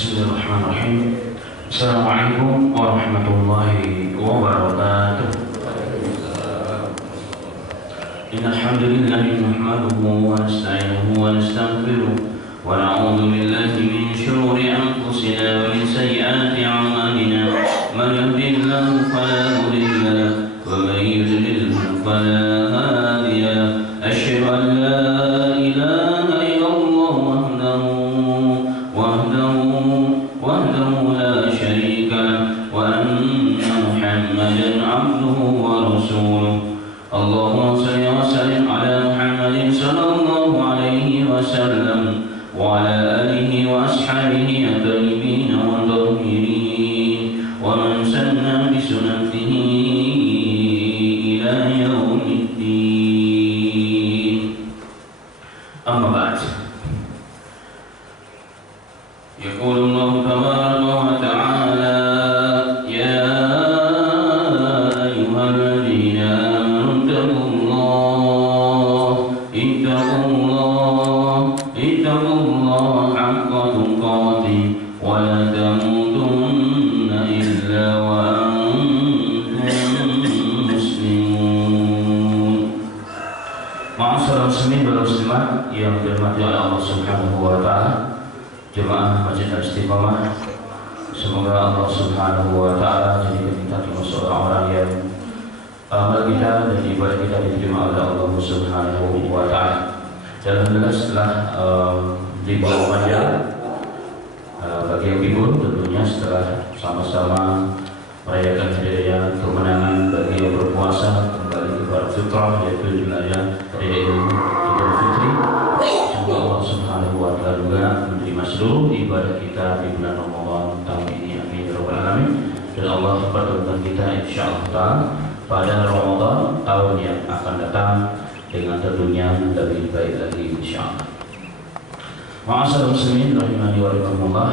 Bismillahirrahmanirrahim. Assalamualaikum warahmatullahi wabarakatuh. Innal hamdalillah nahmaduhu wa nasta'inuhu wa nastaghfiruh wa na'udzu billahi min shururi anfusina wa min sayyiati a'malina. Man yahdihillahu fala mudilla lahu wa man yudlilhu fala hadiya lahu. Asyhadu an la ilaha illallah wahdahu la syarika lahu wa anna Muhammadan 'abduhu wa rasuluh. Allahumma shalli wa sallim ala Muhammadin sallallahu alaihi wasallam wa ala alihi wa ashabihi at-tayyibin wa at-tahirin wa man sanna bi sunnatihi ila yaumiddin. Amma ba'd. Yaqulu Allah tabaraka wa ta'ala ya ayyuhalladzina ittaqullah haqqa tuqatih wa la tamutunna illa wa antum muslimun. Ma'asyiral muslimin wal muslimat yang dirahmati oleh Allah Subhanahu wa taala, jemaah Masjid Al-Istiqamah, semoga Allah Subhanahu wa taala jadikan kita termasuk orang-orang yang amal kita dan ibadah kita diterima oleh Allah Subhanahu wa taala. Dan alhamdulillah setelah libur panjang bagi yang libur tentunya setelah sama-sama merayakan hari raya kemenangan bagi yang berpuasa kembali kepada fitrah, yaitu wilayah Idul Fitri. Semoga Allah Subhanahu wa taala juga menerima seluruh ibadah kita di bulan Ramadan tahun ini, amin ya rabbal alamin. Dan Allah pertemukan kita insyaallah pada Ramadan tahun yang akan datang dengan tentunya lebih baik lagi insyaallah. Ma'asyiral muslimin rahimani wa rahimakumullah.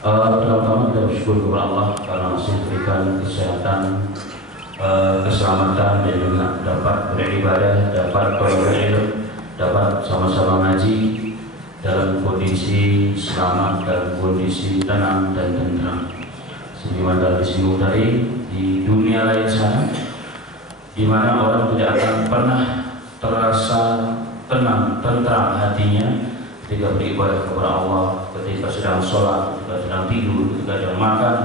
Pertama-tama kita bersyukur kepada Allah karena masih diberikan kesehatan, keselamatan, dan juga dapat beribadah, dapat berilmu, dapat sama-sama ngaji dalam kondisi selamat, dalam kondisi tenang dan tentram. Sebagaimana disinggung tadi, di dunia lain sana, di mana orang tidak akan pernah terasa tenang, tentram hatinya ketika beribadah kepada Allah, ketika sedang sholat, ketika sedang tidur, ketika sedang makan,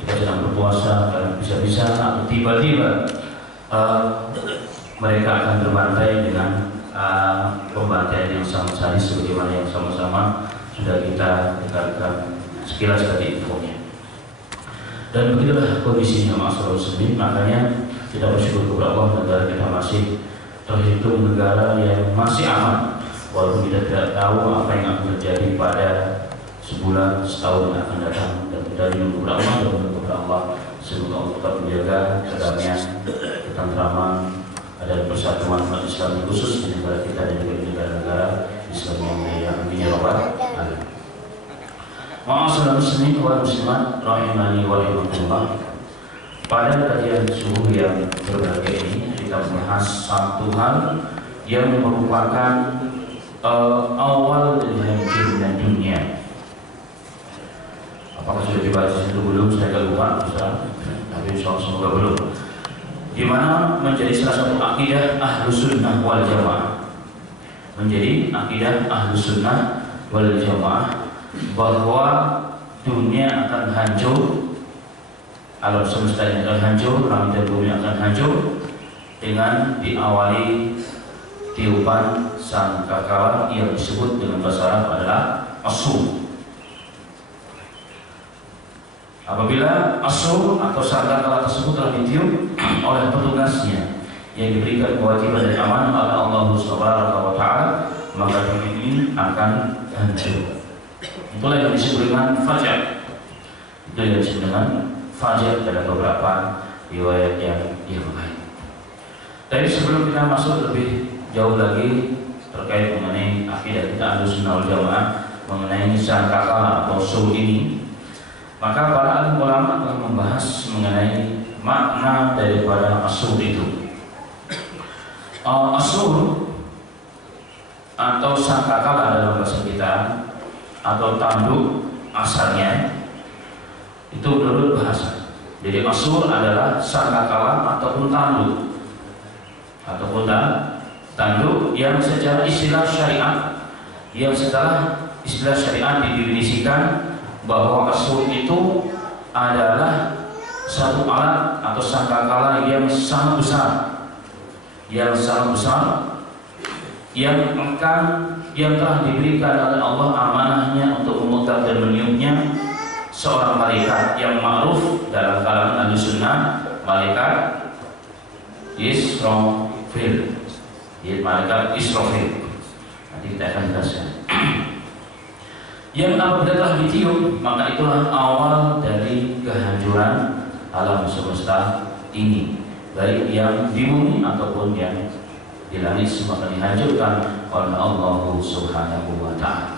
ketika sedang berpuasa, dan bisa-bisa atau tiba-tiba mereka akan terbantai dengan pembantaian yang sama sadis sebagaimana yang sama-sama sudah kita dengarkan sekilas tadi infonya. Dan begitulah kondisinya ma'asyiral muslimin. Makanya kita bersyukur kepada Allah, negara kita masih terhitung negara yang masih aman, walaupun kita tidak tahu apa yang akan terjadi pada sebulan, setahun yang akan datang. Dan kita rindu kepada Allah dan berdoa kepada Allah semoga Allah tetap menjaga kedamaian, ketentraman dan persatuan umat Islam, khusus di negara kita dan juga di negara-negara Islam yang lainnya, amin ya rabbal alamin. Ma'asyiral muslimin wal muslimat rahimani wa rahimakumullah. Pada kajian subuh yang berbahagia ini kita membahas satu hal yang merupakan awal dari hancurnya dunia. Apakah sudah dibahas itu belum? Saya agak lupa, tapi semoga belum. Di mana menjadi salah satu akidah Ahlus Sunnah wal Jamaah, menjadi akidah Ahlus Sunnah wal Jamaah bahwa dunia akan hancur, alam semesta ini akan hancur, langit dan bumi akan hancur dengan diawali tiupan sangkakala yang disebut dengan bahasa Arab adalah as-sur. Apabila as-sur atau sangkakala tersebut telah ditiup oleh petugasnya yang diberikan kewajiban dan amanah oleh Allah Subhanahu wa taala, maka dunia ini akan hancur. Itulah yang disebut dengan fajar. Itu yang disebut dengan fajar dalam beberapa riwayat yang lain. Tapi sebelum kita masuk lebih jauh lagi terkait mengenai akidah kita Ahlus Sunnah wal Jamaah mengenai sangkakala atau sur ini, maka para alim ulama telah membahas mengenai makna daripada as-sur itu. As-sur atau sangkakala dalam bahasa kita atau tanduk asalnya itu menurut bahasa. Jadi asur adalah sangkakala ataupun tanduk yang secara istilah syariat, yang setelah istilah syariat didefinisikan bahwa asur itu adalah satu alat atau sangkakala yang sangat besar, yang telah diberikan oleh Allah amanahnya untuk memegang dan meniupnya seorang malaikat yang ma'ruf dalam kalangan Ahlussunnah, malaikat Israfil. Malaikat Israfil. Nanti kita akan jelaskan. Yang apabila telah ditiup, maka itulah awal dari kehancuran alam semesta ini, baik yang di bumi ataupun yang di langit, semua akan dihancurkan oleh Allah Subhanahu wa Ta'ala.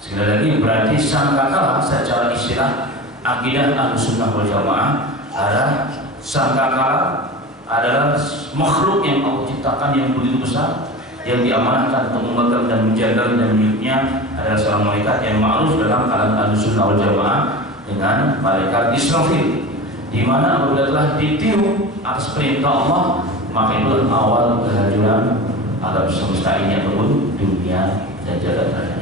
Sekali lagi, berarti sangkakala secara istilah akidah Ahlussunnah wal Jamaah adalah sangkakala adalah makhluk yang Allah ciptakan yang begitu besar, yang diamanahkan untuk memegang dan menjaga dan meniupnya adalah seorang malaikat yang ma'ruf dalam kalangan Ahlussunnah wal Jamaah dengan malaikat Israfil, di mana apabila telah ditiup atas perintah Allah, maka itu awal kehancuran alam semesta ini ataupun dunia dan jagat raya.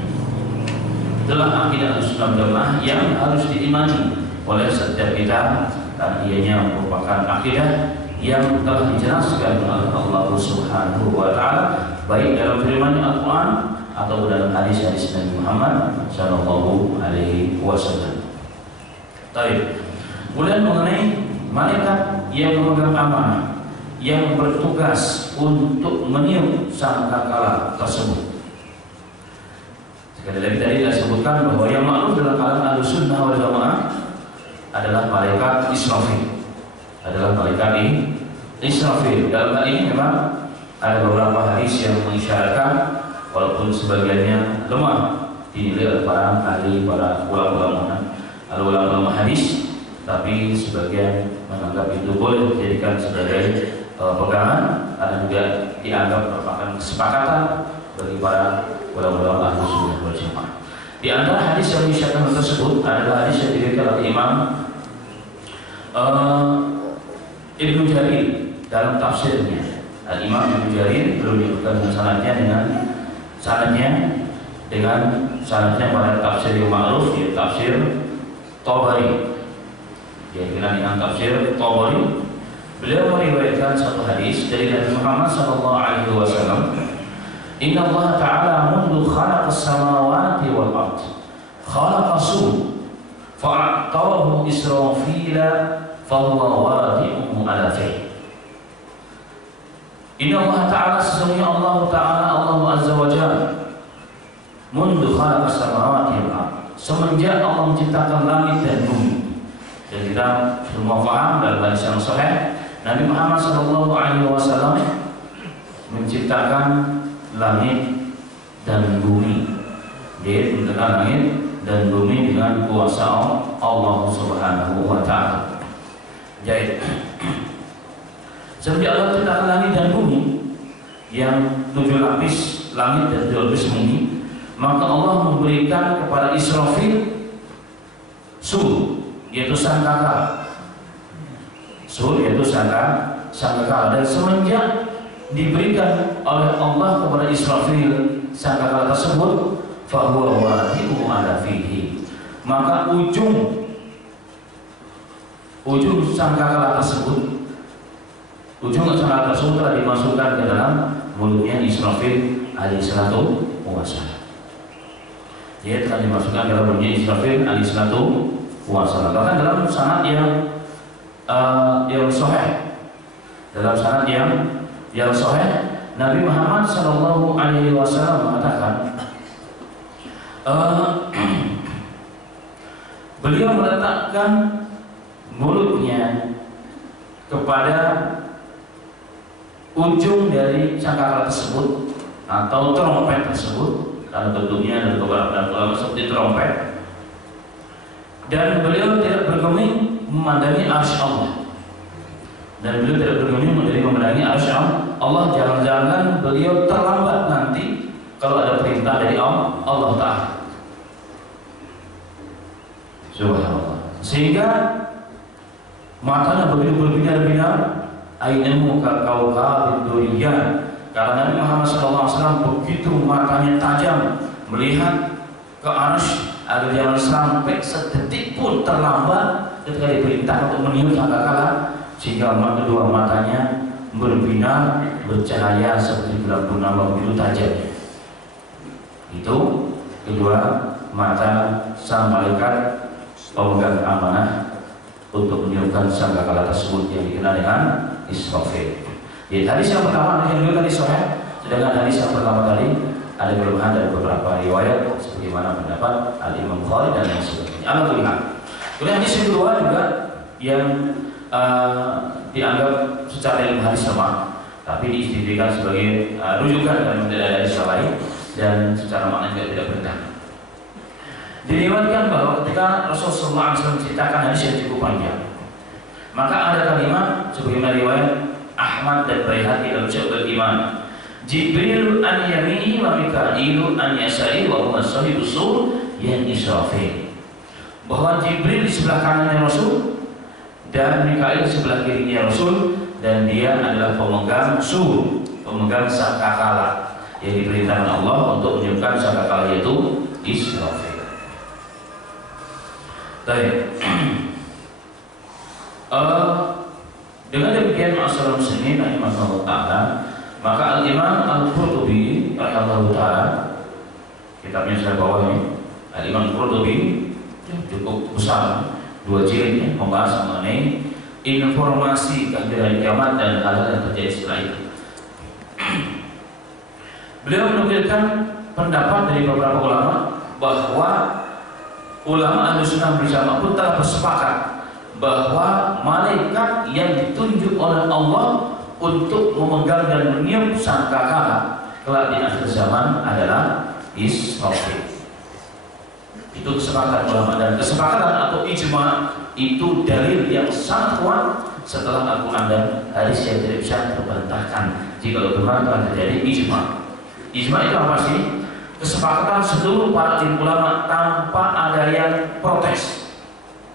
Itulah akidah Ahlussunnah wal Jamaah yang harus diimani oleh setiap kita, dan ianya merupakan akidah yang telah dijelaskan oleh Allah Subhanahu wa Ta'ala, baik dalam firman Al-Quran atau dalam hadis-hadis Nabi Muhammad Sallallahu Alaihi Wasallam. Baik. Kemudian mengenai malaikat yang memegang amanah, yang bertugas untuk meniup sangkakala tersebut. Sekali lagi tadi disebutkan bahwa yang ma'ruf dalam kalangan Ahlussunnah wal Jamaah adalah malaikat Israfil. Dalam hal ini memang ada beberapa hadis yang mengisyaratkan, walaupun sebagiannya lemah dinilai oleh para ahli, para ulama hadis, tapi sebagian menganggap itu boleh dijadikan sebagai pegangan, dan juga dianggap merupakan kesepakatan bagi para ulama Ahlussunnah wal Jamaah. Di antara hadis yang mengisyaratkan tersebut adalah hadis yang diriwayatkan oleh Imam Ibnu Jarir dalam tafsirnya. Imam Ibnu Jarir belum menyebutkan sanadnya pada tafsir yang ma'ruf, yaitu tafsir Tabari. Dia dikenal dengan tafsir Tabari. Beliau meriwayatkan satu hadis dari Nabi Muhammad sallallahu alaihi wasallam, "Inna Allah Ta'ala mundu khalaqa as-samawati wal ard, khalaqa sur, fa'atahu Israfila fahuwa wadi'uhu ala fihi." Inna Allah Ta'ala, sesungguhnya Allah Ta'ala, Allah Azza wa Jalla, mundu khalaqa as-samawati wal ard, semenjak Allah menciptakan langit dan bumi. Dan kita semua paham dalam hadis yang sahih, Nabi Muhammad SAW menciptakan langit dan bumi. Dia menciptakan langit dan bumi dengan kuasa Allah Subhanahu wa Ta'ala. Jadi semenjak Allah menciptakan langit dan bumi yang 7 lapis langit dan 7 lapis bumi, maka Allah memberikan kepada Israfil sur, yaitu sangkakala. Sur yaitu sangkakala, dan semenjak diberikan oleh Allah kepada Israfil sangkakala tersebut, fahuwa wadi'uhu ala fihi, maka ujung sangkakala tersebut telah dimasukkan ke dalam mulutnya Israfil alaihissalatu wassalam. Dia telah dimasukkan ke dalam mulutnya Israfil alaihissalatu wassalam. Bahkan dalam sanad yang sahih, Nabi Muhammad sallallahu alaihi wasallam mengatakan, beliau meletakkan mulutnya kepada ujung dari sangkakala tersebut atau trompet tersebut, karena bentuknya dan beberapa ulama seperti trompet, dan beliau tidak bergeming memandangi arsy Allah, Allah. Jangan-jangan beliau terlambat nanti kalau ada perintah dari Allah Ta'ala. Subhanallah. Sehingga matanya begitu berbinar-binar, ainamu kaqauqabid duriyan. Karena Nabi Muhammad SAW begitu matanya tajam melihat ke arsy agar jangan sampai sedetik pun terlambat ketika diperintah untuk meniup sangkakala, sehingga kedua matanya berbinar bercahaya seperti bulan purnama begitu tajamnya. Itu kedua mata sang malaikat pemegang amanah untuk meniupkan sangkakala tersebut yang dikenal dengan Israfil. Jadi hadis yang pertama yang dulu tadi sahih, sedangkan hadis yang pertama tadi ada kelemahan dari beberapa riwayat sebagaimana pendapat Al-Imam Bukhari dan yang sebagainya. Alhamdulillah. Kemudian hadis yang kedua juga yang dianggap secara ilmu hadis sama, tapi diistimewakan sebagai rujukan dan tidak hadis lain dan secara makna juga tidak benar. Diriwayatkan bahwa ketika Rasulullah SAW menceritakan hadis yang cukup panjang, maka ada kalimat sebagaimana riwayat Ahmad dan Baihaqi dalam Syu'bul Iman, Jibril an yamini wa Mika'ilu an yasari wa huwa sahibus sur yang Israfil. Bahwa Jibril di sebelah kanannya Rasul dan Mikail di sebelah kirinya Rasul, dan dia adalah pemegang sur, pemegang sangkakala yang diperintahkan Allah untuk meniupkan sangkakala, yaitu Israfil. Baik. Dengan demikian masyarakat muslimin rahimahullah ta'ala, maka Al-Imam Al-Qurtubi rahimahullah ta'ala, kitabnya saya bawa ini, Al-Imam Al-Qurtubi yang cukup besar, 2 jilid, membahas mengenai informasi kehadiran kiamat dan hal-hal yang terjadi setelah itu. Beliau menukilkan pendapat dari beberapa ulama bahwa ulama Ahlussunnah wal Jamaah pun telah bersepakat bahwa malaikat yang ditunjuk oleh Allah untuk memegang dan meniup sangkakala kelak di akhir zaman adalah Israfil. Itu kesepakatan ulama, dan kesepakatan atau ijma itu dalil yang sangat kuat setelah Al-Quran dan hadis yang tidak bisa terbantahkan jika benar telah terjadi ijma. Ijma itu apa sih? Kesepakatan seluruh para ulama tanpa ada yang protes.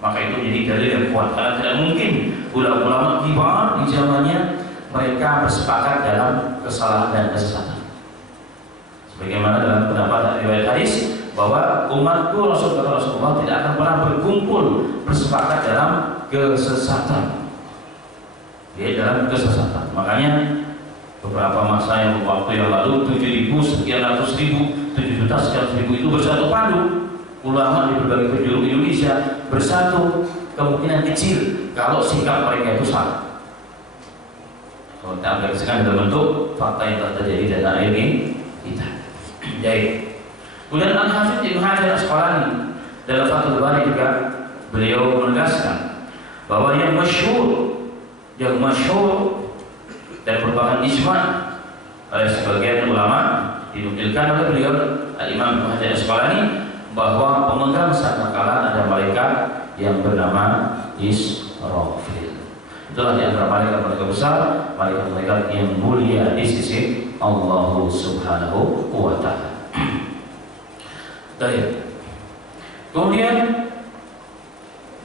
Maka itu jadi dalil yang kuat, karena tidak mungkin ulama-ulama kibar di zamannya mereka bersepakat dalam kesalahan dan kesesatan. Sebagaimana dalam pendapat riwayat hadis bahwa umatku Rasulullah tidak akan pernah berkumpul bersepakat dalam kesesatan. Dia dalam kesesatan. Makanya beberapa masa yang waktu yang lalu 7.000 sekian ratus ribu, 7 juta sekian ribu itu bersatu padu. Ulama di berbagai penjuru Indonesia bersatu, kemungkinan kecil kalau sikap mereka itu salah. Kalau kita aplikasikan dalam bentuk fakta yang telah terjadi dan air ini kita. Jadi, kemudian Al-Hafidz Ibnu Hajar Al-Asqalani dalam Fathul Bari juga beliau menegaskan bahwa yang masyhur dan merupakan ijma oleh sebagian ulama dinukilkan oleh beliau Al-Imam Ibnu Hajar Al-Asqalani bahwa pemegang sangkakala ada malaikat yang bernama Israfil. Itulah di antara malaikat-malaikat besar, malaikat-malaikat yang mulia di sisi Allah Subhanahu wa Ta'ala. Baik. Kemudian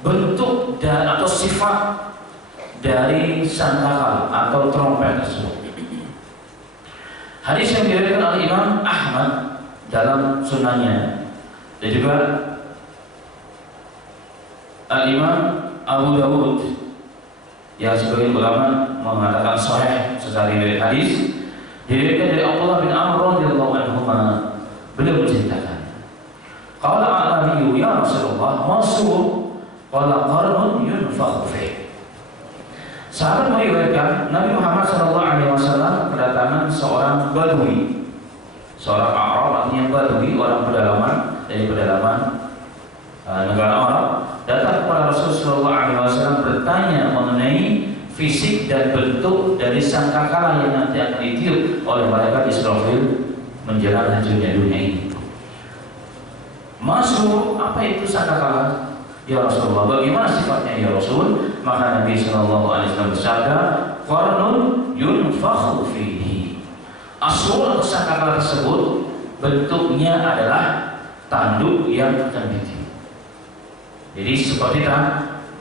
bentuk dan atau sifat dari sangkakala atau trompet tersebut. Hadis yang diriwayatkan oleh Imam Ahmad dalam sunannya dan juga Al-Imam Abu Dawud yang sebagian ulama mengatakan sahih secara riwayat hadis, diriwayatkan dari Abdullah bin Amr radhiyallahu anhu, beliau menceritakan, qala a'lamu ya Rasulullah masur qala qarnun yunfakhu fi. Sahabat meriwayatkan Nabi Muhammad SAW kedatangan seorang badui, seorang Arab, artinya badui, orang pedalaman dari pedalaman negara Arab, datang kepada Rasulullah SAW bertanya mengenai fisik dan bentuk dari sangkakala yang nanti akan ditiup oleh malaikat Israfil menjelang hancurnya dunia ini. Masuk, apa itu sangkakala? Ya Rasulullah, bagaimana sifatnya ya Rasul? Maka Nabi SAW bersabda, qarnun yunfakhu fihi. Asal sangkakala tersebut bentuknya adalah tanduk yang akan ditiup. Jadi seperti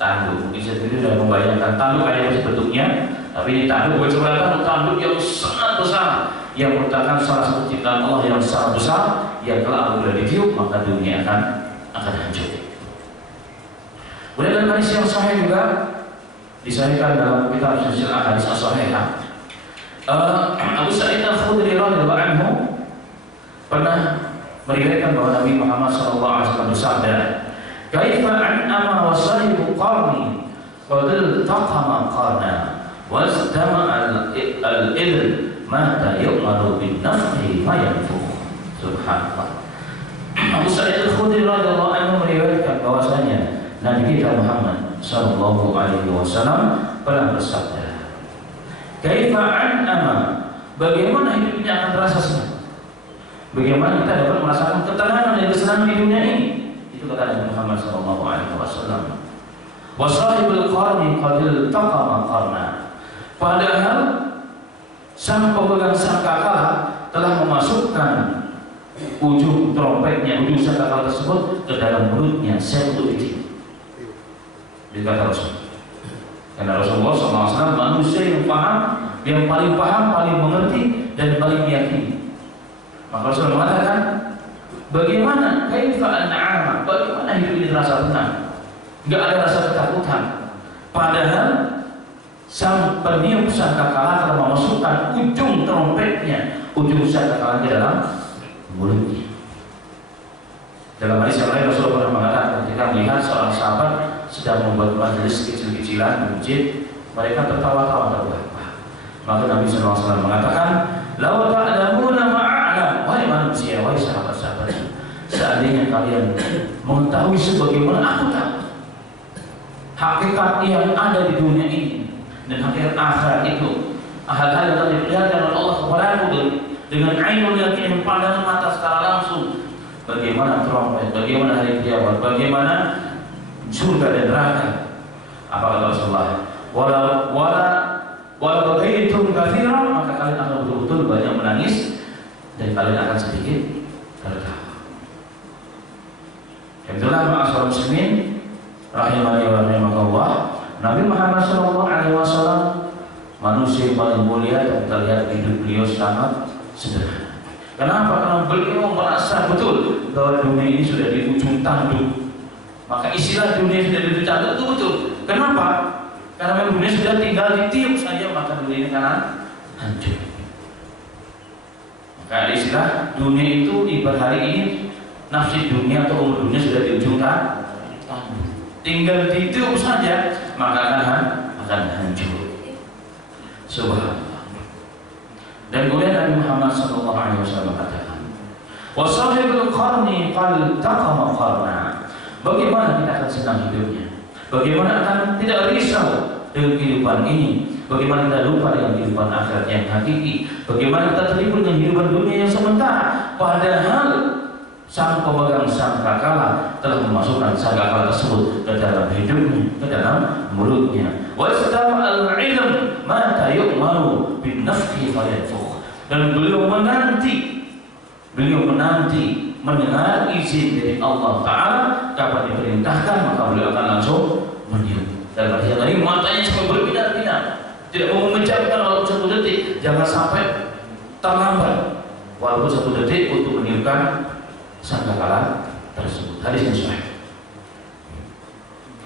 tanduk. Bisa itu sudah membayangkan tanduk kayak bentuknya, tapi ini tanduk bukan sebenarnya tanduk yang sangat besar, yang merupakan salah satu ciptaan Allah yang sangat besar, yang kalau apabila ditiup maka dunia akan hancur. Kemudian dalam hadis yang sahih juga disahihkan dalam kitab Silsilah Ahadits As-Shahihah, Abu Sa'id Al-Khudri radhiyallahu anhu pernah meriwayatkan bahwa Nabi Muhammad SAW bersabda, "Kaifa an'ama wa sahibu qarni qad iltaqama qarna wastama'a al-ilm mata yu'maru bin nafhi ma yanfukh." Subhanallah. Abu Sa'id Al-Khudri radhiyallahu anhu meriwayatkan bahwasanya Nabi kita Muhammad sallallahu alaihi wasallam pernah bersabda, "Kaifa an'ama, bagaimana hidupnya akan terasa senang? Bagaimana kita dapat merasakan ketenangan dan kesenangan di dunia ini?" Itu kata Nabi Muhammad sallallahu alaihi wasallam. "Wa sahibul qarni qad iltaqama qarna." Padahal sang pemegang sangkakala telah memasukkan ujung trompetnya, ujung sangkakala tersebut ke dalam mulutnya satu biji. Dikata Rasul. Karena Rasulullah SAW manusia yang paham, yang paling paham, paling mengerti, dan paling meyakini. Maka Rasul mengatakan, bagaimana kaifa an'ama, bagaimana hidup ini terasa tenang, nggak ada rasa ketakutan. Padahal sang peniup sangkakala telah memasukkan ujung trompetnya, ujung sangkakala ke dalam mulutnya. Dalam hadis yang lain Rasulullah pernah mengatakan ketika melihat seorang sahabat sedang membuat majelis kecil-kecilan di masjid, mereka tertawa-tawa terbahak-bahak. Maka Nabi SAW mengatakan, "Law ta'lamuna ma'a'lam." Wahai manusia, wahai sahabat-sahabat, seandainya kalian mengetahui sebagaimana aku tahu hakikat yang ada di dunia ini dan hakikat akhirat itu, hal-hal yang telah diperlihatkan oleh Allah kepadaku dengan ainul yakin, pandangan mata secara langsung, bagaimana trompet, bagaimana hari kiamat, bagaimana surga dan neraka. Apa kata Rasulullah? Wala bagaitum katsiran, maka kalian akan betul-betul banyak menangis dan kalian akan sedikit tertawa. Itulah ma'asyiral muslimin rahimani wa rahimakumullah. Nabi Muhammad SAW manusia yang paling mulia, dan kita lihat hidup beliau sangat sederhana. Kenapa? Karena beliau merasa betul bahwa dunia ini sudah di ujung tanduk. Maka istilah dunia sudah di ujung tanduk itu betul. Kenapa? Karena memang dunia sudah tinggal ditiup saja, maka dunia ini akan hancur. Maka istilah dunia itu ibarat hari ini nafsi dunia atau umur dunia sudah di ujung tanduk. Tinggal ditiup saja, maka akan hancur. Subhanallah. Dan kemudian Nabi Muhammad SAW katakan, "Wasahibul qarni qad taqama qarna." Bagaimana kita akan senang hidupnya? Bagaimana akan tidak risau dengan kehidupan ini? Bagaimana kita lupa dengan kehidupan akhirat yang hakiki? Bagaimana kita terhibur dengan kehidupan dunia yang sementara? Padahal sang pemegang sangkakala telah memasukkan sangkakala tersebut ke dalam hidupnya, ke dalam mulutnya. Wastama al-ilm mata yu'maru bin nafhi fayanfukh. Dan beliau menanti mendengar izin dari Allah Ta'ala, kapan diperintahkan maka beliau akan langsung meniup. Dan artinya tadi matanya sampai berbinar-binar, tidak mau memejamkan walaupun satu detik, jangan sampai terlambat walaupun satu detik untuk meniupkan sangkakala tersebut. Hadis ini sahih.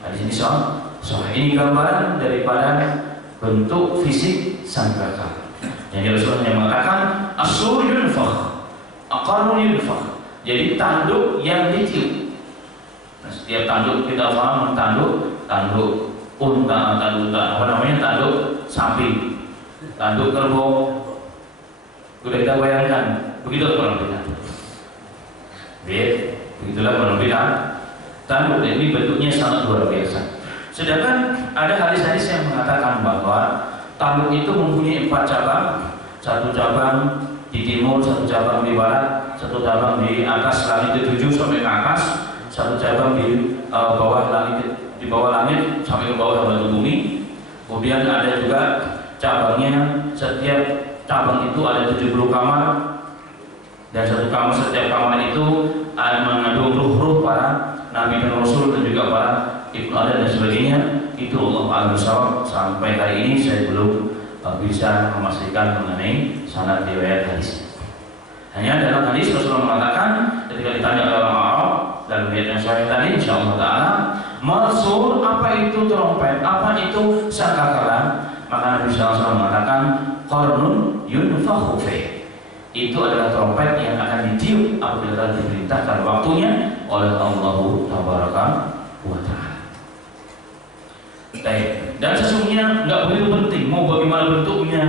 Hadis ini sahih. Ini gambaran daripada bentuk fisik sangkakala. Yang Rasulullah mengatakan as-sur yunfakh, aqarnu yunfakh. Jadi tanduk yang ditiup. Nah, setiap tanduk kita paham, tanduk unta, tanduk sapi, tanduk kerbau. Sudah kita bayangkan, begitu kurang lebih. Begitulah kurang lebih tanduk. Ini bentuknya sangat luar biasa. Sedangkan ada hadis-hadis yang mengatakan bahwa tanduk itu mempunyai 4 cabang. Satu cabang di timur, satu cabang di barat, satu cabang di atas langit ke-7 sampai ke atas, satu cabang di bawah langit sampai ke bawah bumi. Kemudian ada juga cabangnya, setiap cabang itu ada 70 kamar, dan setiap kamar itu mengandung ruh-ruh para Nabi dan Rasul dan juga para Ibnu Adam dan sebagainya, itu Allah a'lam bishawab. Sampai hari ini saya belum bisa memastikan mengenai sanad riwayat hadis. Hanya dalam hadis Rasulullah mengatakan ketika ditanya oleh orang Arab dalam riwayat yang sahih tadi, insyaallah taala, maksud apa itu trompet, apa itu sangkakala, maka Nabi SAW mengatakan qarnun yunfakhu fi. Itu adalah trompet yang akan ditiup apabila telah diperintahkan waktunya oleh Allah Tabaraka wa Ta'ala. Dan sesungguhnya nggak begitu penting mau bagaimana bentuknya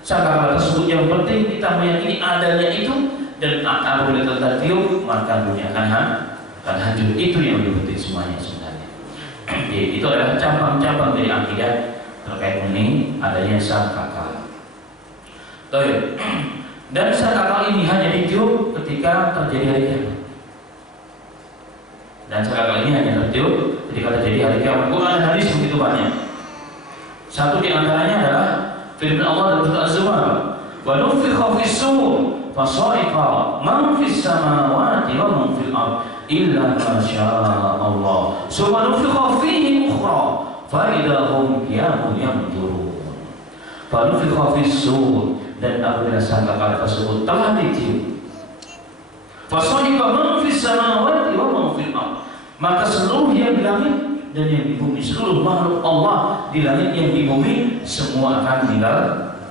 sangkakala tersebut, yang penting kita meyakini adanya itu, dan apabila telah tiup maka dunia akan hancur. Itu yang lebih penting semuanya sebenarnya. Itu adalah cabang-cabang dari akidah terkait ini adanya sangkakala. Dan sangkakala ini hanya ditiup ketika terjadi hari kiamat. Dan sangkakala ini hanya tertiup ketika terjadi hari kiamat. Quran dan hadis begitu banyak. Satu di antaranya adalah firman Allah dalam surah Az-Zumar, "Wa nufikha fis-sur fa sa'iqa man fis samawati wa man fil ard illa ma syaa Allah. Summa nufikha fihi ukhra fa idza hum qiyamun yanzurun." Fa nufikha fis-sur, dan apabila sangkakala tersebut telah ditiup, fa sa'iqa man fis samawati wa man fil ard, maka seluruh yang di langit dan yang di bumi, seluruh makhluk Allah di langit yang di bumi, semua akan meninggal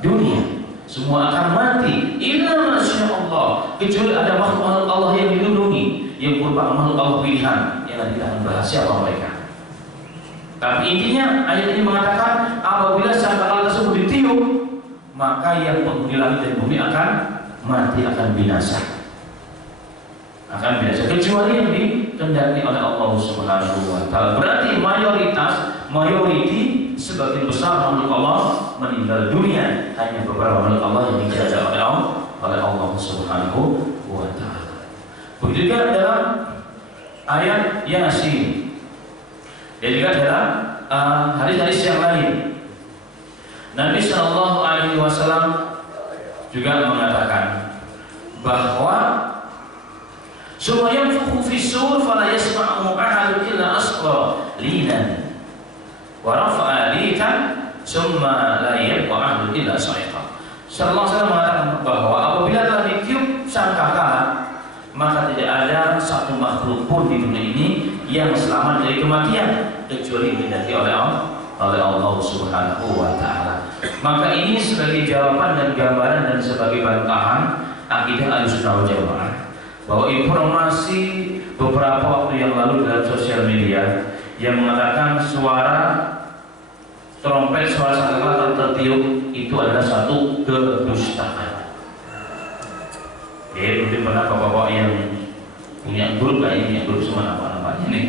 dunia, semua akan mati. Illa masya Allah, kecuali ada makhluk Allah yang dilindungi, yang merupakan makhluk Allah pilihan, yang nanti akan bahas siapa mereka. Tapi intinya ayat ini mengatakan apabila sangkakala tersebut ditiup, maka yang penghuni langit dan bumi akan mati, akan binasa, kecuali yang dikehendaki oleh Allah Subhanahu wa Ta'ala. Berarti mayoriti sebagian besar makhluk Allah meninggal dunia, hanya beberapa makhluk Allah yang dijaga oleh Allah Subhanahu wa Ta'ala. Begitu juga dalam ayat Yasin, dan juga dalam hadis-hadis yang lain, Nabi Shallallahu Alaihi Wasallam juga mengatakan bahwa summa yanfukhu fis-sur fala yasma'u ahadun illa asqa linan wa rafa'a litan summa la yabqa ahadun illa sa'iqa. Sallallahu alaihi wasallam mengatakan bahwa apabila telah ditiup sangkakala, maka tidak ada satu makhluk pun di dunia ini yang selamat dari kematian kecuali didaki oleh Allah Subhanahu wa Ta'ala. Maka ini sebagai jawaban dan gambaran dan sebagai bantahan akidah Ahlussunnah wal Jamaah bahwa informasi beberapa waktu yang lalu dalam sosial media yang mengatakan suara trompet, suara sangkakala tertiup itu adalah satu kedustaan. Mungkin pernah bapak-bapak yang punya grup kayak ini, grup semua nama-namanya nih,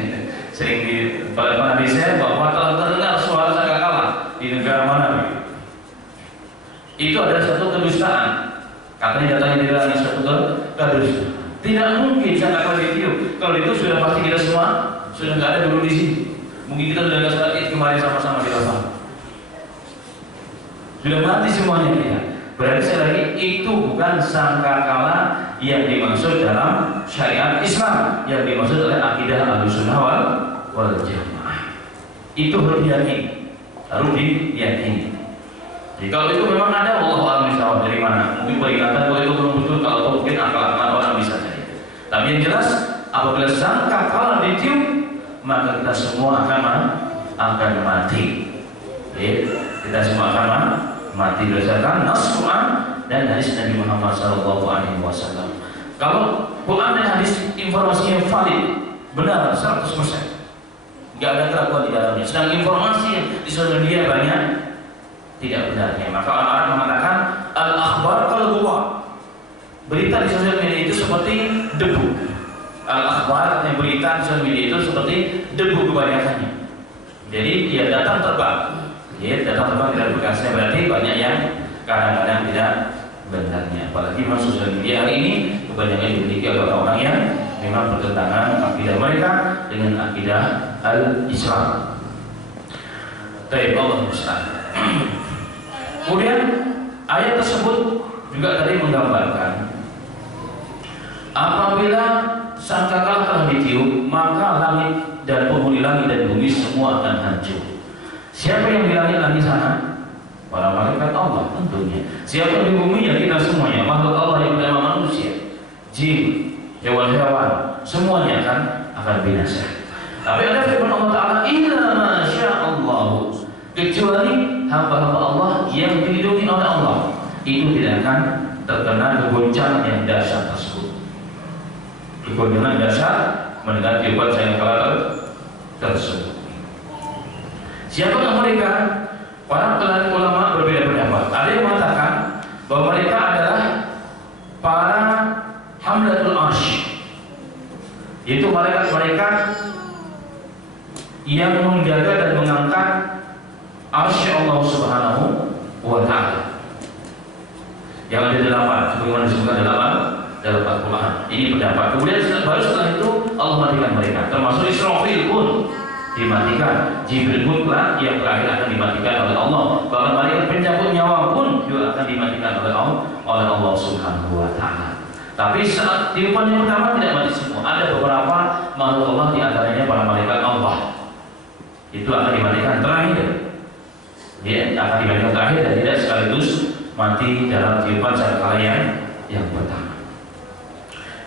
sering di saya bahwa telah terdengar suara sangkakala di negara mana begitu. Itu adalah satu kedustaan. Katanya datanya di langit, satu kedustaan. Tidak mungkin sangkakala ditiup. Kalau itu sudah pasti kita semua sudah nggak ada dulu di sini. Mungkin kita sudah nggak sholat Id kemarin sama-sama di lapangan. Sudah mati semuanya kita. Berarti sekali lagi itu bukan sangkakala yang dimaksud dalam syariat Islam, yang dimaksud oleh akidah Ahlussunnah wal Jamaah. Itu harus diyakini, Jadi kalau itu memang ada, Allah a'lam bishawab dari mana. Mungkin peringatan kalau itu belum betul, kalau mungkin akal-akalan orang bisa jadi. Tapi yang jelas apabila sangkakala ditiup, maka kita semua akan mati. Kita semua akan mati berdasarkan nas Quran dan hadis Nabi Muhammad SAW. Kalau Quran dan hadis informasinya valid, benar 100%, nggak ada keraguan di dalamnya. Sedang informasi yang di sosial media banyak tidak benarnya. Maka orang-orang mengatakan al-akhbar kal-ghubar, berita di sosial media itu seperti debu. Al-akhbar, yang berita di sosial media itu seperti debu kebanyakannya. Jadi dia datang terbang. Datang tidak bekasnya, berarti banyak yang kadang-kadang tidak benarnya. Apalagi masuk sosial media hari ini kebanyakan dimiliki oleh orang yang memang bertentangan akidah mereka dengan akidah al-Islam. Baik, Allah Ustaz. Kemudian ayat tersebut juga tadi menggambarkan apabila sangkakala telah ditiup, maka langit langit dan bumi semua akan hancur. Siapa yang di langit sana? Para malaikat Allah tentunya. Siapa di bumi? Ya kita semuanya, makhluk Allah yang bernama manusia, jin, hewan-hewan, semuanya akan binasa. Tapi ada firman Allah Ta'ala, illa masya Allah, kecuali hamba-hamba Allah yang dilindungi oleh Allah, itu tidak akan terkena kegoncangan yang dahsyat tersebut. Kegoncangan dahsyat mendengar tiupan sangkakala tersebut. Siapakah mereka? Para ulama berbeda pendapat. Ada yang mengatakan bahwa mereka adalah para hamlatul arsh, yaitu malaikat-malaikat yang menjaga dan mengangkat arsy Allah Subhanahu wa Ta'ala. Yang ada 8, sebagaimana disebutkan dalam Al-Quran. Ini pendapat. Kemudian baru setelah itu Allah matikan mereka, termasuk Israfil pun dimatikan, Jibril pun yang terakhir akan dimatikan oleh Allah. Bahkan malaikat pencabut nyawa pun juga akan dimatikan oleh Allah Subhanahu wa Ta'ala. Tapi saat tiupan yang pertama tidak mati semua. Ada beberapa makhluk Allah, di antaranya para malaikat Allah, itu akan dimatikan terakhir. Ya, akan dimatikan terakhir dan tidak sekaligus mati dalam tiupan sangkakala yang pertama.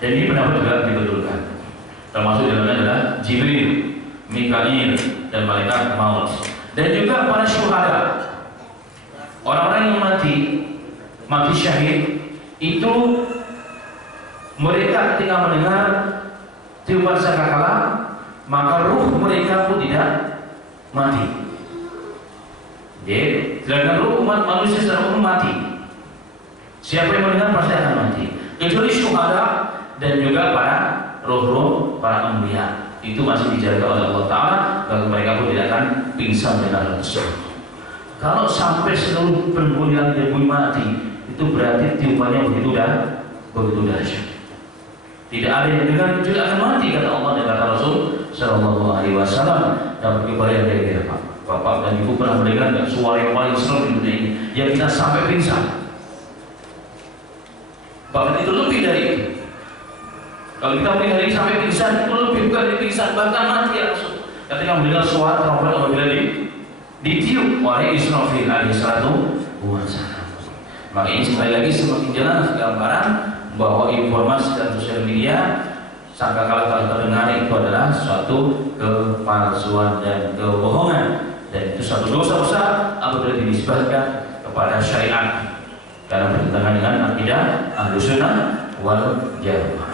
Dan ini pendapat juga dibetulkan. Termasuk dalamnya adalah Jibril, Mikail, dan malaikat maut, dan juga para syuhada, orang-orang yang mati syahid. Itu mereka ketika mendengar tiupan sangkakala, maka ruh mereka pun tidak mati. Jadi, sedangkan ruh umat manusia secara umum mati. Siapa yang mendengar pasti akan mati, kecuali syuhada dan juga para roh-roh para anbiya. Itu masih dijaga oleh Allah Ta'ala, dan mereka pun tidak akan pingsan dengan tersebut. Kalau sampai seluruh penghuni langit dan bumi mati, itu berarti tiupannya begitu dahsyat. Tidak ada yang dengar kecuali akan mati, kata Allah dan kata Rasul Sallallahu Alaihi Wasallam. Dan bagaimana dari Bapak dan Ibu pernah mendengar nggak suara yang paling seru di dunia ini, yang kita sampai pingsan? Bahkan itu lebih dari itu. Kalau kita melihat ini sampai pingsan, itu lebih bukan dari pingsan, bahkan mati langsung. Ketika mendengar suara trompet apabila ditiup oleh Israfil alaihissalatu wassalam. Maka ini sekali lagi semakin jelas gambaran bahwa informasi dan sosial media sangkakala kalau terdengar itu adalah suatu kepalsuan dan kebohongan, dan itu suatu dosa besar apabila dinisbahkan kepada syariat karena bertentangan dengan akidah Ahlussunnah wal Jamaah.